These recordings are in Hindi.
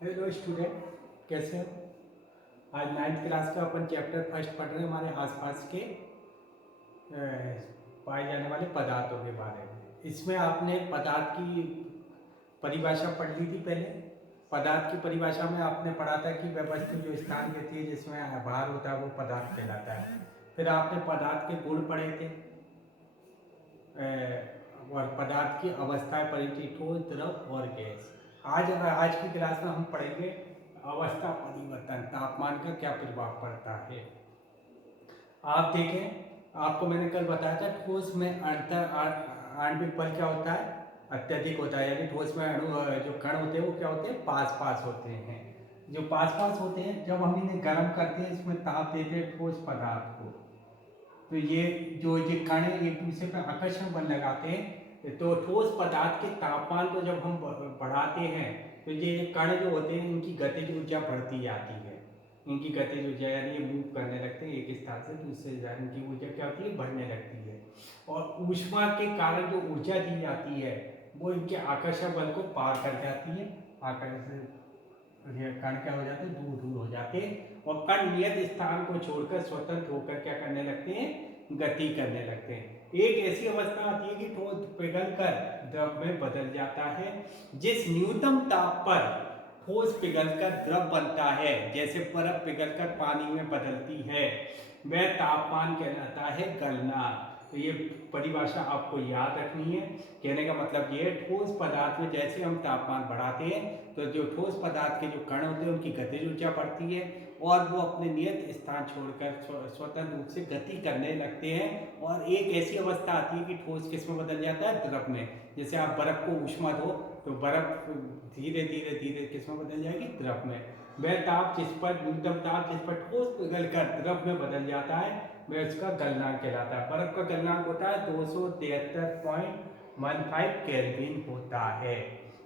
हेलो स्टूडेंट, कैसे हो। आज नाइन्थ क्लास का अपन चैप्टर फर्स्ट पढ़ रहे हैं, हमारे आसपास के पाए जाने वाले पदार्थों के बारे में। इसमें आपने पदार्थ की परिभाषा पढ़ ली थी पहले। पदार्थ की परिभाषा में आपने पढ़ा था कि वह वस्तु जो स्थान रहती है जिसमें भार होता है वो पदार्थ कहलाता है। फिर आपने पदार्थ के गुण पढ़े थे और पदार्थ की अवस्थाएं पढ़ी थी, ठोस, द्रव और गैस। आज की क्लास में हम पढ़ेंगे अवस्था परिवर्तन, तापमान का क्या प्रभाव पड़ता है। आप देखें, आपको मैंने कल बताया था ठोस में आणविक बल क्या होता है, अत्यधिक होता है। यानी ठोस में अणु जो कण होते हैं वो क्या होते हैं, पास पास होते हैं। जो पास पास होते हैं, जब हम इन्हें गर्म करते हैं, इसमें ताप देते हैं ठोस पदार्थ को, तो ये कण एक दूसरे पर आकर्षण बल लगाते हैं। तो ठोस पदार्थ के तापमान को जब हम बढ़ाते हैं तो ये कण जो होते हैं इनकी गतिज ऊर्जा बढ़ती जाती है। इनकी गतिज ऊर्जा यानी ये मूव करने लगते हैं एक स्थान से दूसरे स्थान, इनकी ऊर्जा क्या होती है, बढ़ने लगती है। और ऊष्मा के कारण जो ऊर्जा दी जाती है वो इनके आकर्षण बल को पार कर जाती है। आकर्षण कण क्या हो जाते हैं, दूर दूर हो जाते हैं और कण नियत स्थान को छोड़कर स्वतंत्र होकर क्या करने लगते हैं, गति करने लगते हैं। एक ऐसी अवस्था आती है कि ठोस पिघलकर द्रव में बदल जाता है। जिस न्यूनतम ताप पर ठोस पिघलकर द्रव बनता है, जैसे बर्फ पिघलकर पानी में बदलती है, वह तापमान कहलाता है गलनांक। तो ये परिभाषा आपको याद रखनी है। कहने का मतलब ये है, ठोस पदार्थ में जैसे हम तापमान बढ़ाते हैं तो जो ठोस पदार्थ के जो कण होते हैं उनकी गतिज ऊर्जा बढ़ती है और वो अपने नियत स्थान छोड़कर स्वतंत्र रूप से गति करने लगते हैं। और एक ऐसी अवस्था आती है कि ठोस किस में बदल जाता है, द्रव में। जैसे आप बर्फ को ऊष्मा दो तो बर्फ धीरे धीरे धीरे किस में बदल जाएगी, द्रव में। वह ताप जिस पर न्यूनतम ताप जिस पर ठोस पिघलकर द्रव में बदल जाता है वह उसका गलनांक कहलाता है। बर्फ का गलनांक होता है 273.15 केल्विन होता है।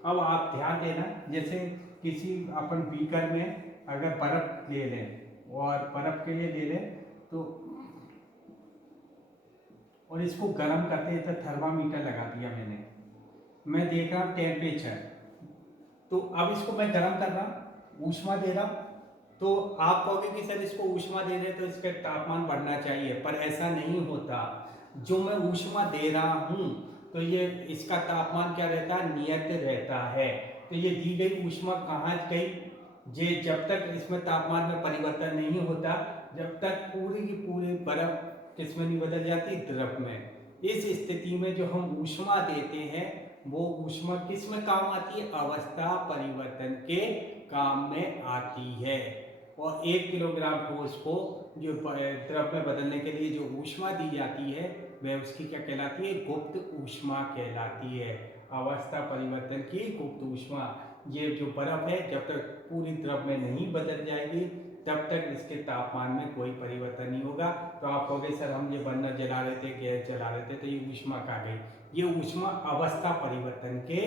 अब आप ध्यान देना, जैसे किसी अपन बीकर में अगर बर्फ ले लें और बर्फ के लिए ले लें तो और इसको गर्म करते हैं, तो थर्मामीटर लगा दिया मैंने, मैं देख रहा हूँ टेम्परेचर। तो अब इसको मैं गर्म कर रहा हूँ, ऊष्मा दे रहा हूँ, तो आप कहोगे कि सर इसको ऊष्मा दे रहे तो इसका तापमान बढ़ना चाहिए, पर ऐसा नहीं होता। जो मैं ऊष्मा दे रहा हूँ तो ये इसका तापमान क्या रहता है, नियत रहता है। तो ये दी गई ऊष्मा कहाँ गई, ये जब तक इसमें तापमान में परिवर्तन नहीं होता, जब तक पूरी की पूरी बर्फ किसमें नहीं बदल जाती, द्रव में। इस स्थिति में जो हम ऊष्मा देते हैं वो ऊष्मा किस में काम आती है, अवस्था परिवर्तन के काम में आती है। और 1 किलोग्राम ठोस को जो द्रव में बदलने के लिए जो ऊष्मा दी जाती है वह उसकी क्या कहलाती है, गुप्त ऊष्मा कहलाती है। अवस्था परिवर्तन की गुप्त ऊष्मा। ये जो बर्फ है जब तक पूरी द्रव में नहीं बदल जाएगी तब तक इसके तापमान में कोई परिवर्तन नहीं होगा। तो आप कहोगे सर हम ये बर्नर जला रहे थे, गैस जला रहे थे, तो ये ऊष्मा कहाँ गई। ये ऊष्मा अवस्था परिवर्तन के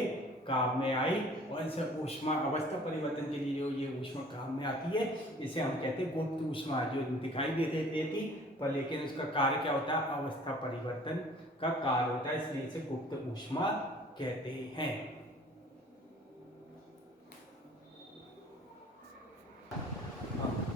काम में आई और इसे ऊष्मा अवस्था परिवर्तन के लिए जो ये ऊष्मा काम में आती है इसे हम कहते हैं गुप्त ऊष्मा, जो दिखाई देती पर लेकिन उसका कार्य क्या होता है, अवस्था परिवर्तन का कार्य होता है, इसलिए इसे गुप्त ऊष्मा कहते हैं।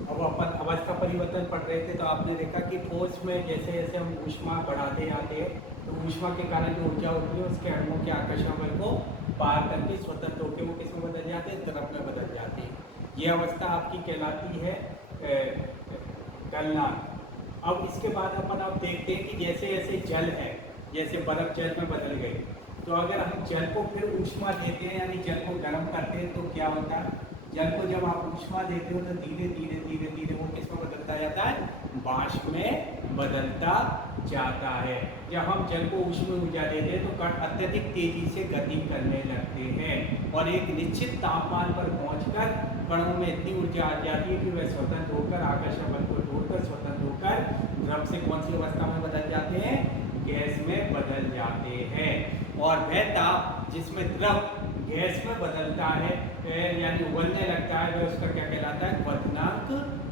अब अपन अवस्था परिवर्तन पढ़ रहे थे तो आपने देखा कि ठोस में जैसे जैसे हम ऊष्मा बढ़ाते जाते हैं तो ऊष्मा के कारण जो ऊर्जा होती है उसके अणुओं के आकर्षण बल को पार करके स्वतंत्र होकर वो किस में बदल जाते हैं, द्रव में बदल जाते हैं। ये अवस्था आपकी कहलाती है गलनांक। अब इसके बाद अपन अब देखते हैं कि जैसे जैसे जल है, जैसे बर्फ जल में बदल गई, तो अगर हम जल को फिर ऊष्मा देते हैं यानी जल को गर्म करते हैं तो क्या होता है, जल को जब आप ऊष्मा देते हो तो धीरे धीरे धीरे धीरे वो किस में बदलता जाता है, वाष्प में बदलता जाता है। जब हम जल को ऊष्मा ऊर्जा देते हैं तो कण अत्यधिक तेजी से गति करने लगते हैं और एक निश्चित तापमान पर पहुंचकर कणों में इतनी ऊर्जा आ जाती है कि वह स्वतंत्र होकर आकर्षण बल को तोड़कर स्वतंत्र होकर द्रव से कौन सी अवस्था में बदल जाते हैं, गैस में बदल जाते हैं। और वह ताप जिसमें द्रव गैस में बदलता है यानी उबलने लगता है, वह उसका क्या कहलाता है, क्वथनांक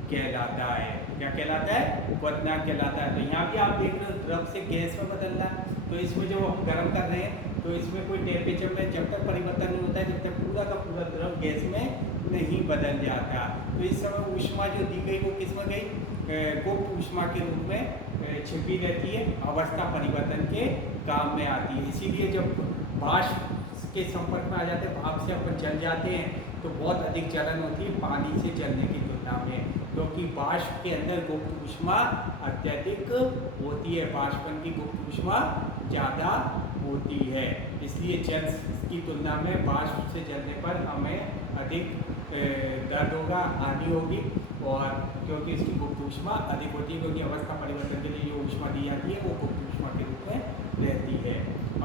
कहलाता है। क्या कहलाता है, क्वथनांक कहलाता है। तो यहाँ भी आप देख रहे हो द्रव से गैस में बदलना है, तो इसमें जो हम गर्म कर रहे हैं तो इसमें कोई टेम्परेचर में जब तक परिवर्तन नहीं होता है जब तक पूरा का पूरा द्रव गैस में नहीं बदल जाता। तो इस समय ऊष्मा जो दी गई वो किस में गई, गुप्त ऊष्मा के रूप में छिपी रहती है, अवस्था परिवर्तन के काम में आती है। इसीलिए जब वाष्प के संपर्क में आ जाते हैं, भाप से अपन जल जाते हैं, तो बहुत अधिक जलन होती है पानी से जलने की तुलना में, क्योंकि वाष्प के अंदर गुप्त ऊष्मा अत्यधिक होती है, वाष्पन की गुप्त ऊष्मा ज़्यादा होती है। इसलिए जल की तुलना में वाष्प से जलने पर हमें अधिक दर्द होगा, हानि होगी, और क्योंकि इसकी गुप्त ऊष्मा अधिक होती है, क्योंकि अवस्था परिवर्तन के लिए जो ऊष्मा दी जाती है वो गुप्त ऊष्मा के रूप में रहती है।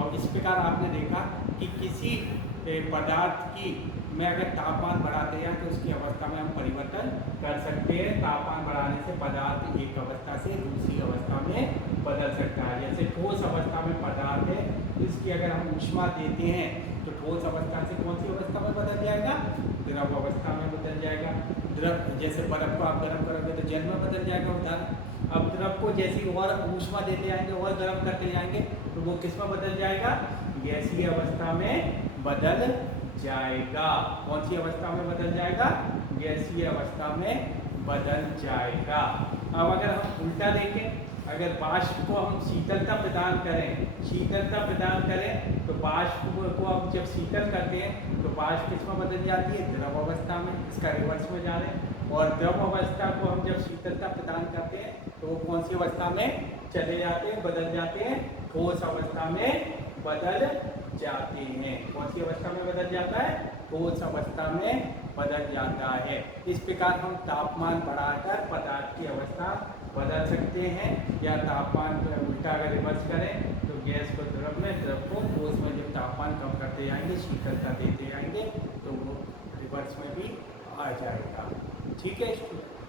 और इस प्रकार आपने देखा कि किसी पदार्थ की में अगर तापमान बढ़ाते हैं तो उसकी अवस्था में हम परिवर्तन कर सकते हैं। तापमान बढ़ाने से पदार्थ एक अवस्था से दूसरी अवस्था में बदल सकता है। जैसे ठोस अवस्था में पदार्थ है, इसकी अगर हम ऊष्मा देते हैं तो ठोस अवस्था से कौन सी अवस्था में बदल जाएगा, द्रव अवस्था में बदल जाएगा। द्रव जैसे बर्फ को आप गर्म करोगे तो जल में बदल जाएगा उदाहरण। अब द्रव को जैसी और ऊष्मा देते जाएंगे और गर्म करते जाएंगे तो वो किस में बदल जाएगा, गैसीय अवस्था में बदल जाएगा। कौन सी अवस्था में बदल जाएगा, गैसीय अवस्था में बदल जाएगा। अब अगर हम उल्टा देखें, अगर वाष्प को हम शीतलता प्रदान करें तो वाष्प को हम जब शीतल करते हैं तो वाष्प किस में बदल जाती है, द्रव अवस्था में। इसका रिवर्स में जा रहे हैं। और द्रव अवस्था को हम जब शीतलता प्रदान करते हैं तो वो कौन सी अवस्था में चले जाते हैं, बदल जाते हैं, ठोस अवस्था में बदल जाते हैं। कौन सी अवस्था में बदल जाता है, ठोस अवस्था में बदल जाता है। इस प्रकार हम तापमान बढ़ाकर पदार्थ की अवस्था बदल सकते हैं, या तापमान उल्टा अगर रिवर्स करें तो गैस को द्रव में, द्रव को ठोस में जब तापमान कम करते जाएंगे, शीतलता देते जाएंगे तो वो रिवर्स में भी आ जाएगा। ठीक है स्टूडेंट।